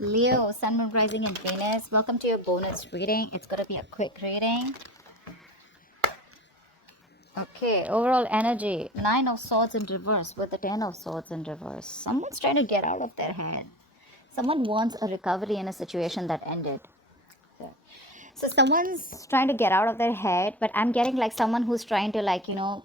Leo, Sun, Moon, Rising, and Venus. Welcome to your bonus reading. It's going to be a quick reading. Okay, overall energy. 9 of Swords in reverse with the 10 of Swords in reverse. Someone's trying to get out of their head. Someone wants a recovery in a situation that ended. So someone's trying to get out of their head, but I'm getting like someone who's trying to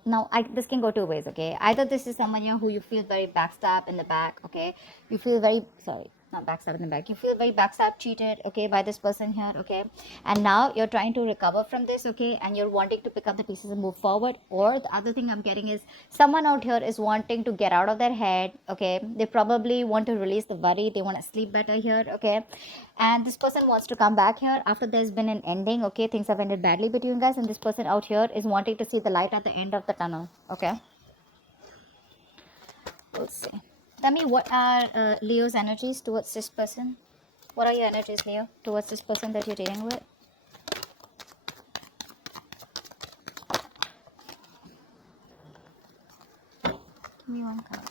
now this can go two ways, okay? Either this is someone who you feel very backstab in the back, okay? You feel very, sorry, not backstab in the back. You feel very backstab cheated, okay, by this person here, okay? And now you're trying to recover from this, okay? And you're wanting to pick up the pieces and move forward. Or the other thing I'm getting is someone out here is wanting to get out of their head, okay? They probably want to release the worry. They want to sleep better here, okay? And this person wants to come back here after there's been an ending, okay? Things have ended badly between you guys, and this person out here is wanting to see the light at the end of the tunnel, okay? We'll see. Tell me, what are Leo's energies towards this person? What are your energies, Leo, towards this person that you're dealing with? Give me one card.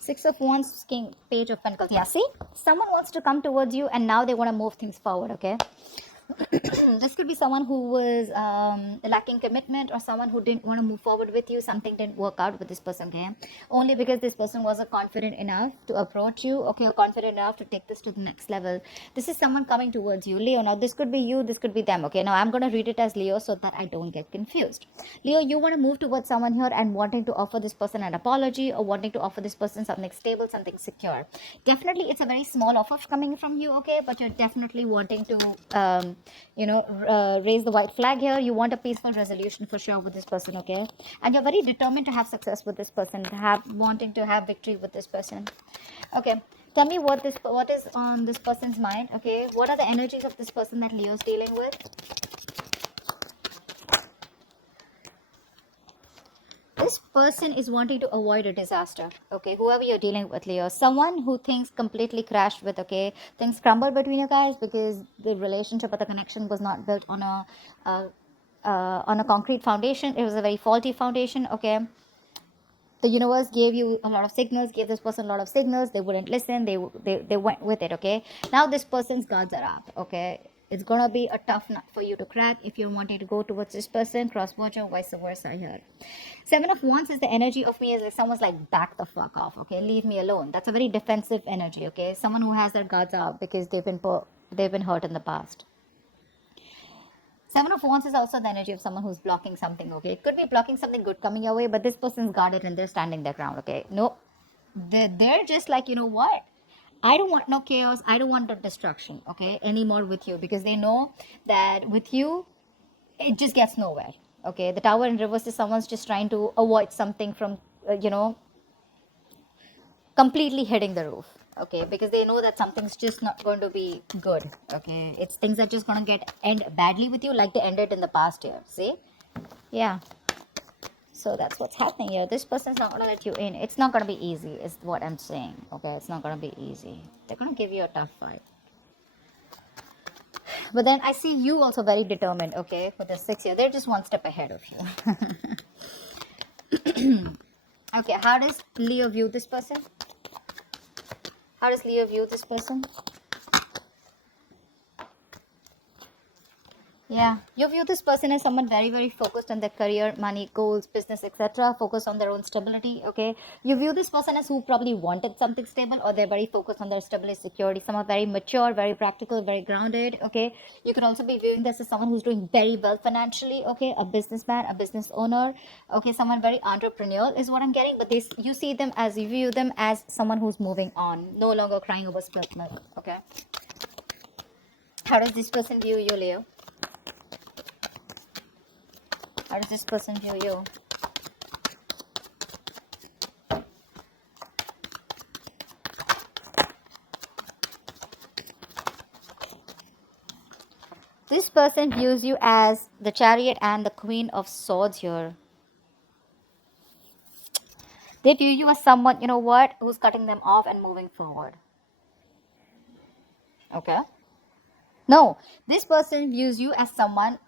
Six of Wands, King, Page of Pentacles. Yeah, see? Someone wants to come towards you and now they want to move things forward, okay? This could be someone who was lacking commitment, or someone who didn't want to move forward with you. Something didn't work out with this person, okay? Only because this person wasn't confident enough to approach you, okay, or confident enough to take this to the next level. This is someone coming towards you, Leo. Now this could be you, this could be them, okay? Now I'm going to read it as Leo so that I don't get confused. Leo, you want to move towards someone here and wanting to offer this person an apology, or wanting to offer this person something stable, something secure. Definitely it's a very small offer coming from you, okay? But you're definitely wanting to raise the white flag here. You want a peaceful resolution for sure with this person, okay? And you're very determined to have success with this person, wanting to have victory with this person, okay? Tell me what is on this person's mind, okay? What are the energies of this person that Leo's dealing with? This person is wanting to avoid a disaster, okay? Whoever you're dealing with, Leo, someone who things completely crashed with, okay? Things crumbled between you guys because the relationship or the connection was not built on a concrete foundation. It was a very faulty foundation, okay? The universe gave you a lot of signals, gave this person a lot of signals. They wouldn't listen. They went with it, okay? Now this person's guards are up, okay? It's gonna be a tough nut for you to crack if you're wanting to go towards this person, cross watch, or vice versa here. Seven of Wands is the energy of me is like someone's like, back the fuck off, okay? Leave me alone. That's a very defensive energy, okay? Someone who has their guards up because they've been hurt in the past. Seven of Wands is also the energy of someone who's blocking something, okay? It could be blocking something good coming your way, but this person's guarded and they're standing their ground, okay? No, they're just like, you know what? I don't want no chaos. I don't want the destruction, okay, anymore with you, because they know that with you, it just gets nowhere, okay? The Tower in reverse is someone's just trying to avoid something from, completely hitting the roof, okay? Because they know that something's just not going to be good, okay? It's things that just going to end badly with you, like they ended in the past year. See? Yeah. So that's what's happening here. This person's not going to let you in. It's not going to be easy, is what I'm saying, okay? It's not going to be easy. They're going to give you a tough fight. But then I see you also very determined, okay? For the 6 year, they're just one step ahead of you. Okay, how does Leo view this person? How does Leo view this person? Yeah, you view this person as someone very, very focused on their career, money, goals, business, etc. Focused on their own stability, okay? You view this person as who probably wanted something stable, or they're very focused on their stability, security. Some are very mature, very practical, very grounded, okay? You could also be viewing this as someone who's doing very well financially, okay? A businessman, a business owner, okay? Someone very entrepreneurial is what I'm getting, but you view them as someone who's moving on, no longer crying over spilt milk, okay? How does this person view you, Leo? How does this person view you? This person views you as the Chariot and the Queen of Swords here. They view you as someone, you know what, who's cutting them off and moving forward. Okay? No, this person views you as someone,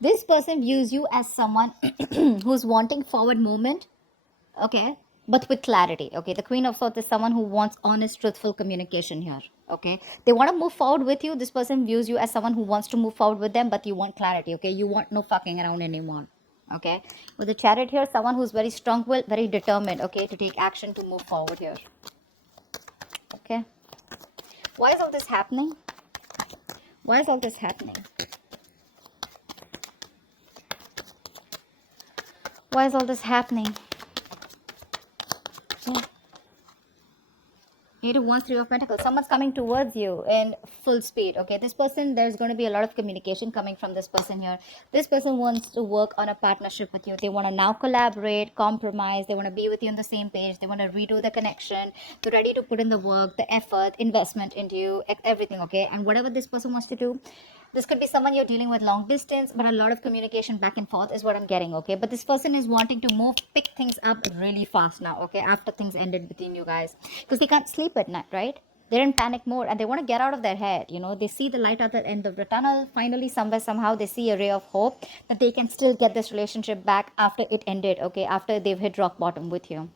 this person views you as someone who's wanting forward movement, okay? but with clarity. Okay, the Queen of Swords is someone who wants honest, truthful communication here. Okay, they want to move forward with you. This person views you as someone who wants to move forward with them, but you want clarity. Okay, you want no fucking around anymore. Okay, with the Chariot here, someone who's very strong-willed, very determined. Okay, to take action, to move forward here. Okay, why is all this happening? Why is all this happening? Why is all this happening? Yeah. Eight of Wands, Three of Pentacles. Someone's coming towards you in full speed. Okay, this person, there's going to be a lot of communication coming from this person here. This person wants to work on a partnership with you. They want to now collaborate, compromise. They want to be with you on the same page. They want to redo the connection. They're ready to put in the work, the effort, investment into you, everything. Okay, and whatever this person wants to do, this could be someone you're dealing with long distance, but a lot of communication back and forth is what I'm getting. Okay, but this person is wanting to pick things up really fast now. Okay, after things ended between you guys, because they can't sleep at night, right? They're in panic mode and they want to get out of their head. You know, they see the light at the end of the tunnel. Finally, somewhere, somehow, they see a ray of hope that they can still get this relationship back after it ended. Okay, after they've hit rock bottom with you.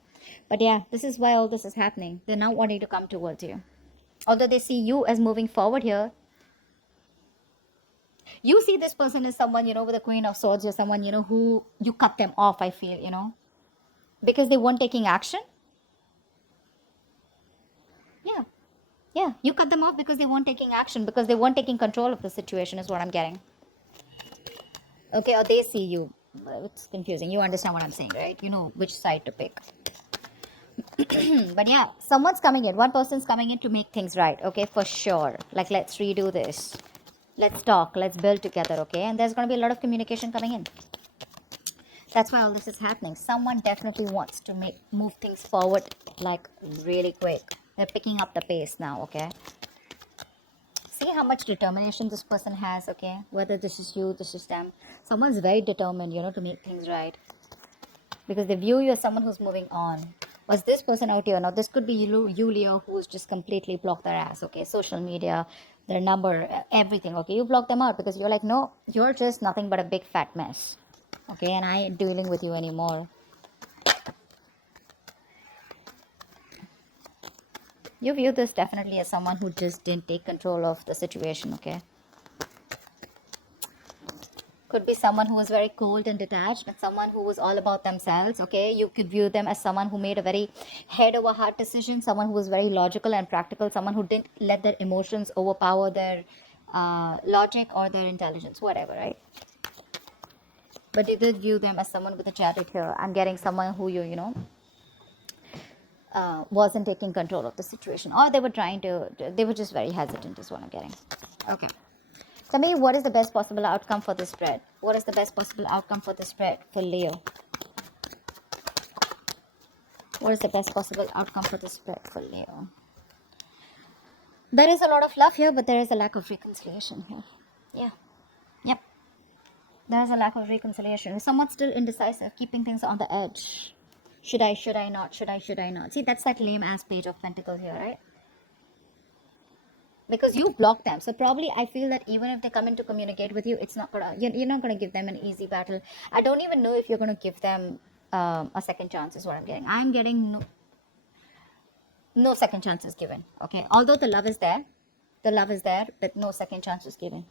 But yeah, this is why all this is happening. They're now wanting to come towards you. Although they see you as moving forward here, you see this person as someone, you know, with a Queen of Swords, or someone, you know, who you cut them off, I feel, you know, because they weren't taking action. Yeah. Yeah. You cut them off because they weren't taking action, because they weren't taking control of the situation, is what I'm getting. Okay. Or they see you. It's confusing. You understand what I'm saying, right? You know which side to pick. But yeah, someone's coming in. One person's coming in to make things right. Okay. For sure. Like, let's redo this. Let's talk. Let's build together. Okay. And there's going to be a lot of communication coming in. That's why all this is happening. Someone definitely wants to move things forward, like, really quick. They're picking up the pace now. Okay, see how much determination this person has. Okay, whether this is you, this is them, someone's very determined, you know, to make things right, because they view you as someone who's moving on. Was this person out here? Now this could be you, Leo, who's just completely blocked their ass. Okay, social media, their number, everything. Okay, you block them out because you're like, no, you're just nothing but a big fat mess. Okay, and I ain't dealing with you anymore. You view this definitely as someone who just didn't take control of the situation. Okay, could be someone who was very cold and detached, and someone who was all about themselves. Okay, you could view them as someone who made a very head over heart decision, someone who was very logical and practical, someone who didn't let their emotions overpower their logic or their intelligence, whatever, right? But you did view them as someone with a Chariot here. I'm getting someone who you know, wasn't taking control of the situation, or they were trying to, they were just very hesitant, is what I'm getting. Okay. Tell me, what is the best possible outcome for this spread? What is the best possible outcome for this spread for Leo? What is the best possible outcome for this spread for Leo? There is a lot of love here, but there is a lack of reconciliation here. Yeah. Yep. There is a lack of reconciliation. Someone's still indecisive, keeping things on the edge. Should I not? Should I not? See, that's that lame ass Page of Pentacles here, right? Because you block them. So probably I feel that even if they come in to communicate with you, it's not gonna, you're not gonna give them an easy battle. I don't even know if you're gonna give them a second chance, is what I'm getting. I'm getting no second chances given. Okay, although the love is there, but no second chances given.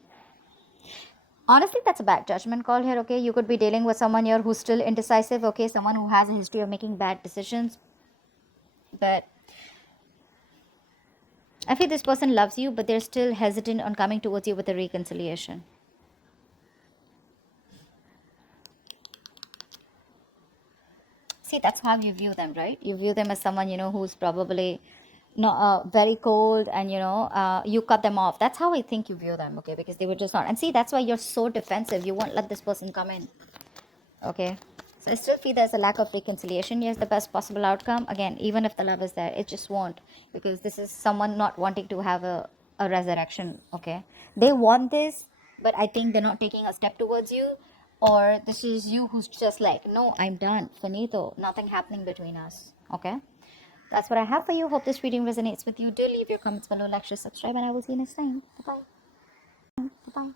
Honestly, that's a bad judgment call here. Okay, you could be dealing with someone here who's still indecisive. Okay, someone who has a history of making bad decisions, but I feel this person loves you, but they're still hesitant on coming towards you with a reconciliation. See, that's how you view them, right? You view them as someone, you know, who's probably not very cold, and you know, you cut them off. That's how I think you view them. Okay, because they were just not. And see, that's why you're so defensive. You won't let this person come in. Okay, so I still feel there's a lack of reconciliation. Here's the best possible outcome. Again, even if the love is there, it just won't, because this is someone not wanting to have a resurrection. Okay, they want this, but I think they're not taking a step towards you, or this is you who's just like, no, I'm done, finito, nothing happening between us. Okay, that's what I have for you. Hope this reading resonates with you. Do leave your comments below, like, share, subscribe, and I will see you next time. Bye bye. Bye bye.